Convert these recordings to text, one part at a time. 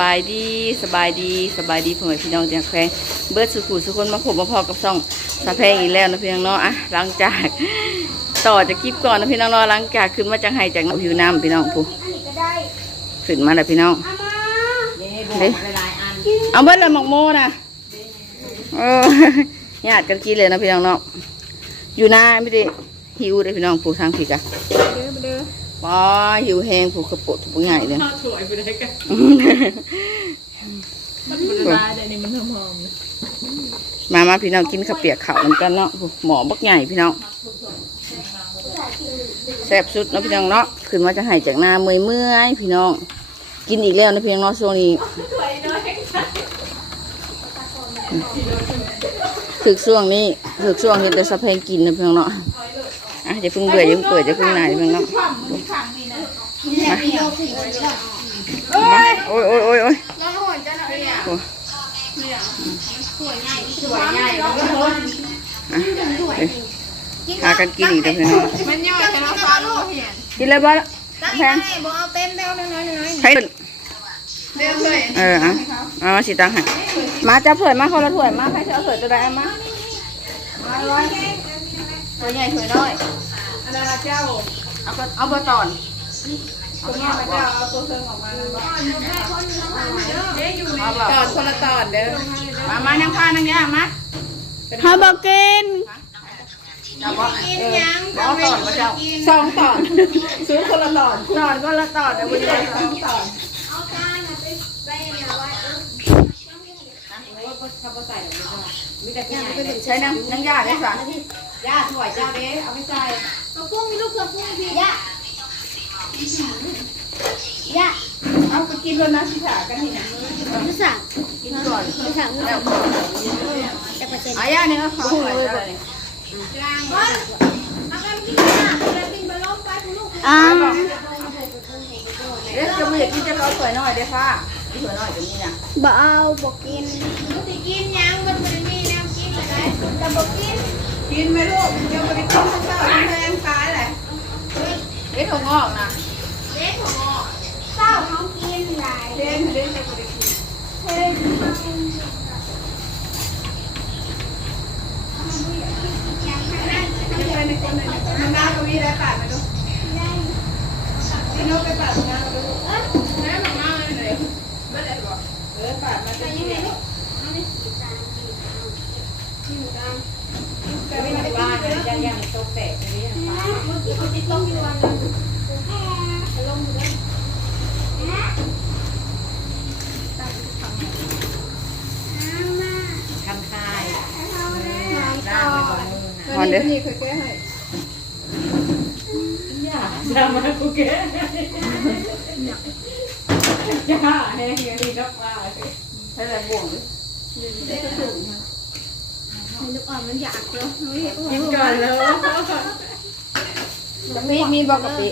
บายดีสบายดีสบายดีพ่อแม่พี่น้องจากแควงเบิร์ดสุขุสุคนมาพบมาพอกับซ่องสะแพงอีกแล้วนะพี่น้องเนาะอะหลังจากต่อจากคลิปก่อนนะพี่น้องเนาะหลังจากขึ้นมาจากไห้จากผิวน้ำพี่น้องผู้อันนี้ก็ได้ขึ้นมาแล้วพี่น้องเอามาเด้เอาเบิร์ดเลยหมกโมนะเออญาติกันกินเลยนะพี่น้องเนาะอยู่หน้าไม่ได้หิวเลยพี่น้องผู้ทางผิดอะเด้อเด้อ ว้าหิวแห้งผู้กระโปดผู้ใหญ่เลยข้าวถวยไปได้กันมันบริลายแต่นี่มันหอมๆนะมามาพี่น้องกินข้าวเปียกข้าวน้ำกันเนาะหมอบักใหญ่พี่น้องแซ่บสุดเนาะพี่น้องเนาะขึ้นมาจะใหายจากหน้าเมื่อยเมื่อยๆพี่น้อง กินอีกแล้วนะพี่น้องเนาะช่วงนี้ถึกช่วงนี้ถึกช่วงเห็นแต่สะเพงกินนะพี่น้องเนาะอะอย่าเพิ่งเบื่ออย่าเพิ่งเปิดอย่าเพิ่งหนายพี่น้องเนาะ มีโลผีเลยหรอมาโอ้ยโอ้ยโอ้ยโอ้ยน้องหัวจะหน่อยอะโอ้ยสวยใหญ่สวยใหญ่น้องคนอะเอ้ยพากันกินอีกแล้วพี่น้องมันย่อยแต่เราฟ้าลูกเห็นกินเลยบ้าได้แพได้งบอกเอาเต็มเร็วน้อยน้อยใช้เร็วเลยเออเอาเอามาสิตังให้มาจับถ้วยมาคนละถ้วยมาใครจะเอาถ้วยตัวใดเอามามาร้อยถ้วยใหญ่ถ้วยน้อยอันนั้นเจ้าเอาก็เอาเบอร์ตอน ตัวนี้มาเจ้าเอาตัวเครื่องออกมาแล้วบอกเด้อยู่ในเอาบ่ตอนคนละตอนเด้อมามานั่งฟ้านั่งยามาฮาบอกกินเอาบ่กินยังตอนมาเจ้าสองตอนซื้อคนละตอนตอนก็ละตอนเดี๋ยววันนี้สองตอนเอาจานไปไปเอาไว้ใช้นั่งนั่งยาได้สั่งย่าถวยจ้าเด้เอาไปใส่เอาพวกมีลูกเสือพวกพี่ยา ย่าเอาไปกินแล้วนะพี่ถากันที่ไหนไม่สั่งกินก่อนไม่สั่งแล้วจะเปเซ็นต์อายาเนี่ยเขาถ้วยอะไรอ่าเดี๋ยวจะมาอยากกินจะรอถ้วยหน้อยได้ฟ้าถ้วยหน้อยจะมีน่ะบ่เอาบ่กินบ่สิกินยังมันบ่ได้มีน้ำกินอะไรแต่บ่กินกินไหมลูกเดี๋ยวไปกินข้าวเช้าแพงขายแหละเอ๊ะถั่วงอกนะ เศร้าเขากินหลายเล่นเล่นแต่ก็ได้กินไปในคนไหนมันน้าก็มีได้ปาดไหมลูกพี่น้องไปปาดงานลูกน้าหนักมากเลยไม่ได้บอกเออปาดมาจะยังไงลูกแต่ไม่ได้ว่ายังยังตกแตกอย่างนี้เมื่อกี้เขาติดลมอยู่วันนึงลมอยู่ด้วย ทำคาย ต่อ ฮ อนเด้อนี่เคยแก้ให้ย่าย่ามากูแก้ย่าแห้งอย่างนี้ก็ปลาใช้อะไรบ่วงดิลูกอ่อนมันอยากเนาะกินก่อนแล้วกะปิมีบอกกะปิ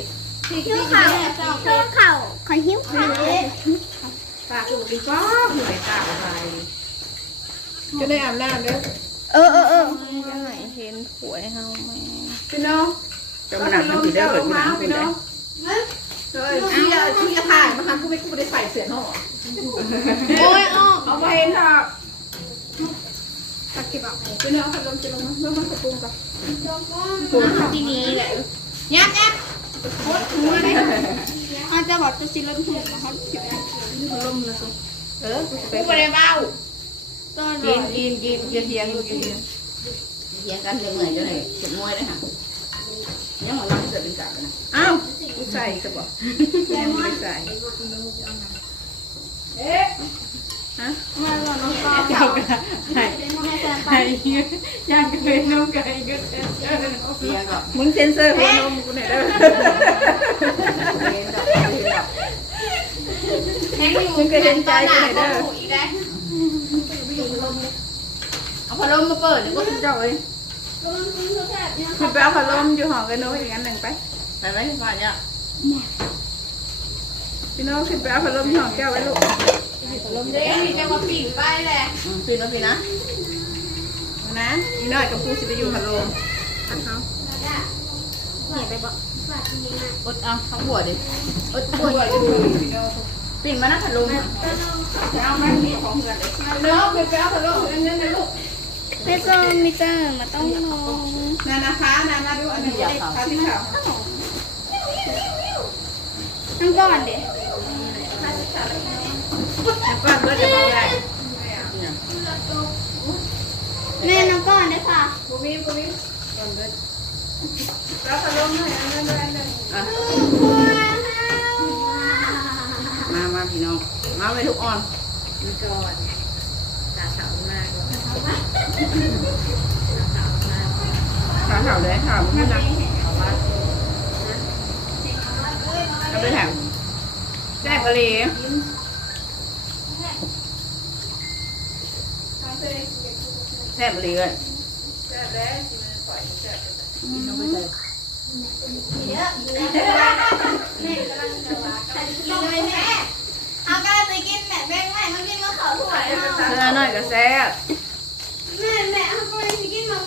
หิวข่าวหิวข่าวขอหิวข่าวปากกูดีก็หน่วยตาอะไรจะได้อาบน้ำเด้อ เออเออเออยังไงเห็นหวยเฮาไหมพี่น้องจะมาหนักมันผิดได้อเกิดมาหนักคุณได้เฮ้ยที่จะที่จะถ่ายมาทำกูไม่กูไม่ได้ใส่เสื้อห่อโอ้ยอ้อเอาไปเห็นค่ะตักเก็บเอะพี่น้องพัดลมจะลงมาเมื่อมันกระปุกกับที่นี่แหละยับยับโคตรหัวเลยอาจจะบอกจะสิลมหัวเขาลมนะสิเออกูไปเบ้า ตอนกินกินกินกินเทียงกินเทียงเทียงกันยังเหนื่อยจะไหนเจ็บมวยเลยค่ะยังหมดเราเกิดเป็นกาบนะอ้าวกูใส่ซะบ่ยังไม่ใส่เอ๊ะมาก่อนน้องตาเจ้ากันไห้ให้แฟนไปไห้ย่างกันเลยน้องไก่ก็เต้นเออเทียงก็มึงเซ็นเซอร์หัวนมกูหน่อยเด้อเทียงก็เทียงก็แห้งอยู่มึงก็เห็นใจกูหน่อยเด้ออีกแล้วเอา พัดลมมาเปิดเดี๋ยวก็เจ้าเอ้ยคุณไปเอาพัดลมอยู่ห้องกันโน้อีกอันหนึ่งไปไปไหมบ้านเนี่ยพี่น้องขึ้นไปเอาพัดลมห้องแก้วไว้ลูกเดี๋ยวนี่จะมาปิ่นไปแหละอืมปีนมาปีนะนะอีน้อยกับกูสิไปอยู่พัดลมอันเขาเหนียไปบอกอดเอาทั้งหัวดิอดปวดอยู่พี่น้องปิ่นมานะพัดลมอะเอาไหมของเงินเลยเนาะคือไปเอาพัดลมเงินนะลูก ไม่ต้องมิเตอร์มาต้องลงนานะคะนามาดูอันนี้ค่ะที่ขาวนั่งก่อนเดี๋ยวก่อนเบิร์ดจะไปไหนแม่น้องก่อนเลยค่ะบูบี้บูบี้ก่อนเบิร์ดแล้วพัดลมให้เงินเลยเลยมามาพี่น้อง มาไปทุกอ่อนมีก่อนตาขาวมากก่อน ขาขาเลยขาวมันนะเอาไปแถมแซ่บกะหรี่แซ่บกะหรี่เลยแซ่บแล้วที่มันปล่อยแซ่บเอาไปใส่เยอะแม่กำลังจะว่าใครกินเลยแม่เอากาจะกินแม่แม่แม่มากินมะขามถั่วเนาะเนื้อน้อยก็แซ่บ แม่แม่เอาไป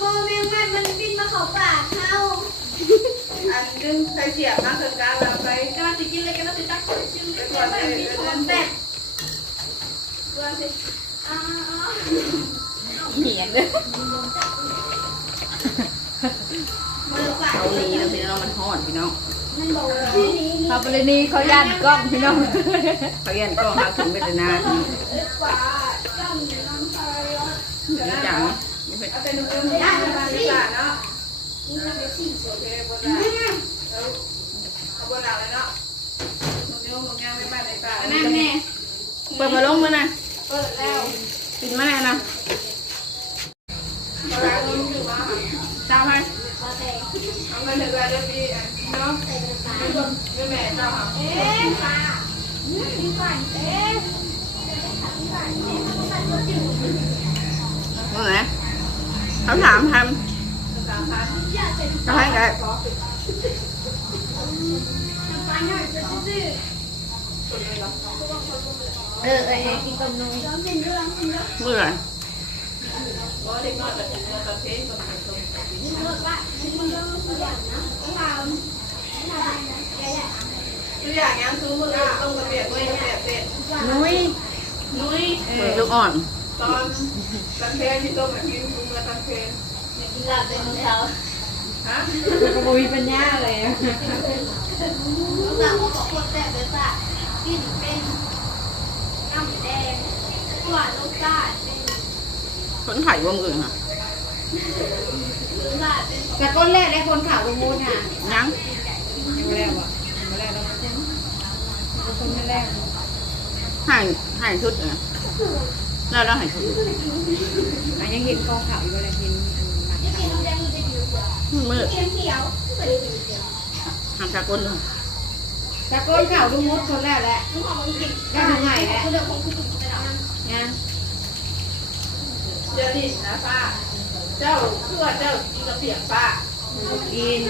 กินมะม่วงแม่แม่มันบินมาเขาปากเขาอันนึงใส่เสียบมาคือการเราไปกำลังจะกินเลยกำลังจะตักชิมเลยแม่บินของแบบกำลังจะอ๋อเหียนเลยมันฝากเกาหลีแล้วพี่น้องมันฮ้อนพี่น้องมันบอกว่านี่นี่เขาไปเลยนี่เขาย่านกล้องพี่น้องเขาย่านกล้องหาถึงเวทนาทีฝาจ้อง อยู่น้ำตาลนี่จังเอาแต่นุ่มได้มาดีกว่าเนาะนี่เราไปสี่โอเคบนหลังแล้วเอาบนหลังเลยเนาะมึงโยมมึงงานไม่บ้านในป่านั่นแม่เปิดมาลงมือนะเปิดแล้วปิดมาแน่นะเวลามึงอยู่มาจ้าไปพอแต่เอาเงินถึงเวลาเดือนปีเนาะใส่กระสาไม่คนไม่แม่เจ้าค่ะเอ๊ะฝาพี่ฝันเอ๊ะพี่ฝันเอ๊ะพี่ฝันก็จืดมือไหน เขาถามทสามพันอยากเป็นำก็ให้ได้ฝันหน่อยจะซื้อเออเออกินต้มนุ่มร้องเป็นเรื่องเป็นเรื่องมือไหนเพราะเด็กน้อยแบบเนื้อตับเท้งตับเท้งตับเท้งเรื่องว่าเป็นเรื่องตัวอย่างนะ ต้องทำทำนะแกแหละตัวอย่างงานซื้อมือต้องกระเบียดด้วยกระเบียดเสร็จนุ้ยนุ้ยมือลูกอ่อนตอนตับเท้งที่ต้มแบบกินคุ้มแล้วตับเท้งกินลาบเป็นของเขาฮะกระบุยปัญญาเลยลาบเขาบอกคนแต่เลยว่ากินเป็นน้ำแดงหวานรสชาติเป็นคนไข่วมือค่ะลาบเป็นแต่ก้นแรกได้คนข่าวลงมูลค่ะยังไม่แรกว่ะไม่แรกแล้วคนไม่แรกไห่ไห่ชุดเนี่ย แล้วแล้วไห่ชุดอะยังเห็นกองข่าวอยู่เลยเห็นอันนั้นจะกินน้ำแดงหรือจะกินน้ำเขียวมือเขียวเขียวไม่ได้กินเขียวทำจากก้นเลยแต่ก้นข่าวลงมูลคนแรกแหละน้ำหอมมันกินได้ถึงไหนแล้วคือเดี๋ยวคงคือกินไปแล้วนะเจ้าดินนะป้า เจ้าเพื่อเจ้ากินกระเปียกป้ากิน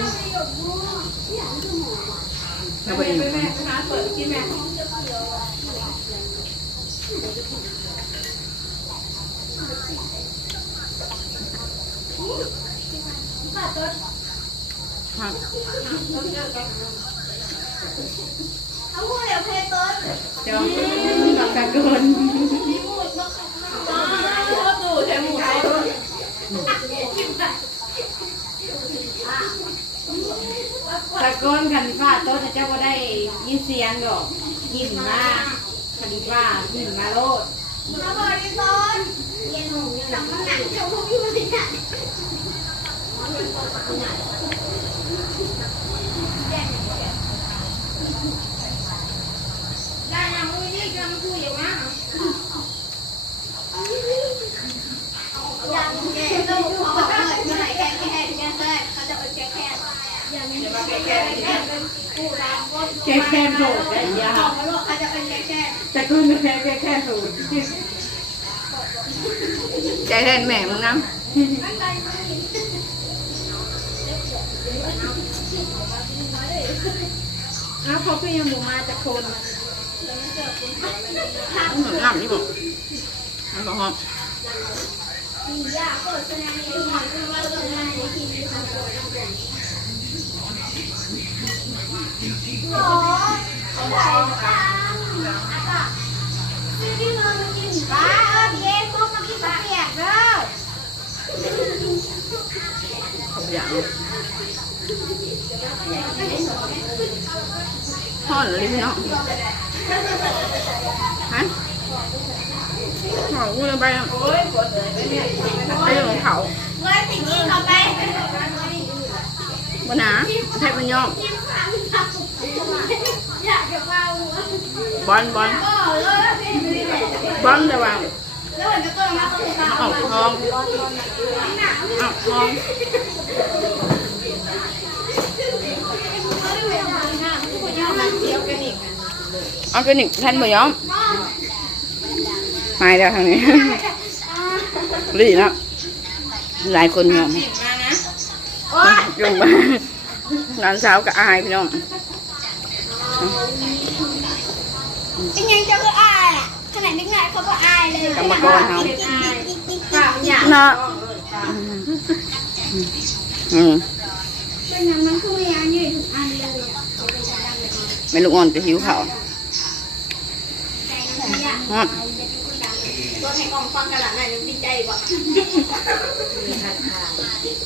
แล้วไปแม่อีกแม่คณะเปิดกินแม่ เอาพูดเดี๋ยวเพย์ต้นจองกับตะก้นมีมูดมาขับมาก็ดูแถมหมูไทยด้วยตะก้นคันฟ้าโต๊ะเจ้าก็ได้ยินเสียงดอกยิ้มมาคันฟ้ายิ้มมาโลดมาบริต้นเย็นหงหนังมันหนังเจ้าพวกพี่มันหนังได้ยังไม่ได้ยังคุยอยู่นะยังแก่ต้องขอเปิดเมื่อไหร่แก่แค่แก่แค่เขาจะเป็นแก่แค่ยังไม่ได้ แก่แก่แค่เป็นผู้รับคนแค่แค่โดดได้ยากเขาบอกเขาจะเป็นแก่แค่ตะก้นแค่แค่แค่โดดใจแทนแม่มึงนะ อ้าวเขาก็ยังบ่มาจากคนต้องเหมือนน้ำนี่บอกแอลกอฮอล์เขาอยากาศอย่างห่อนเลยพี่น้องฮะหอมกูเลยไปอะไปของเขาเมื่อสิกินเข้าไปบนหนาแทบมันย่องอยาะบอลบอลบอลแต่ว่าแล้วมันจะต้องมาต้องตาออกทองออกทอง ออร์แกนิกท่านบ่ยอมหายแล้วทางนี้รีนะหลายคนยอมปิดมานะยงมาหลานสาวกับอายพี่น้องเป็นยังจะก็อายอะขนาดนึกไงเขาก็อายเลยกรรมกรเขาฝากอยากเนาะอืมเป็นยังมันคือยังยืดอันเลยไม่ลูกอ่อนจะหิวเขาว ฮอนตัวให้กองฟังกันหลังไหนนึกดีใจกว่า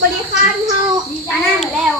บริการเฮาอันนั้นแล้ว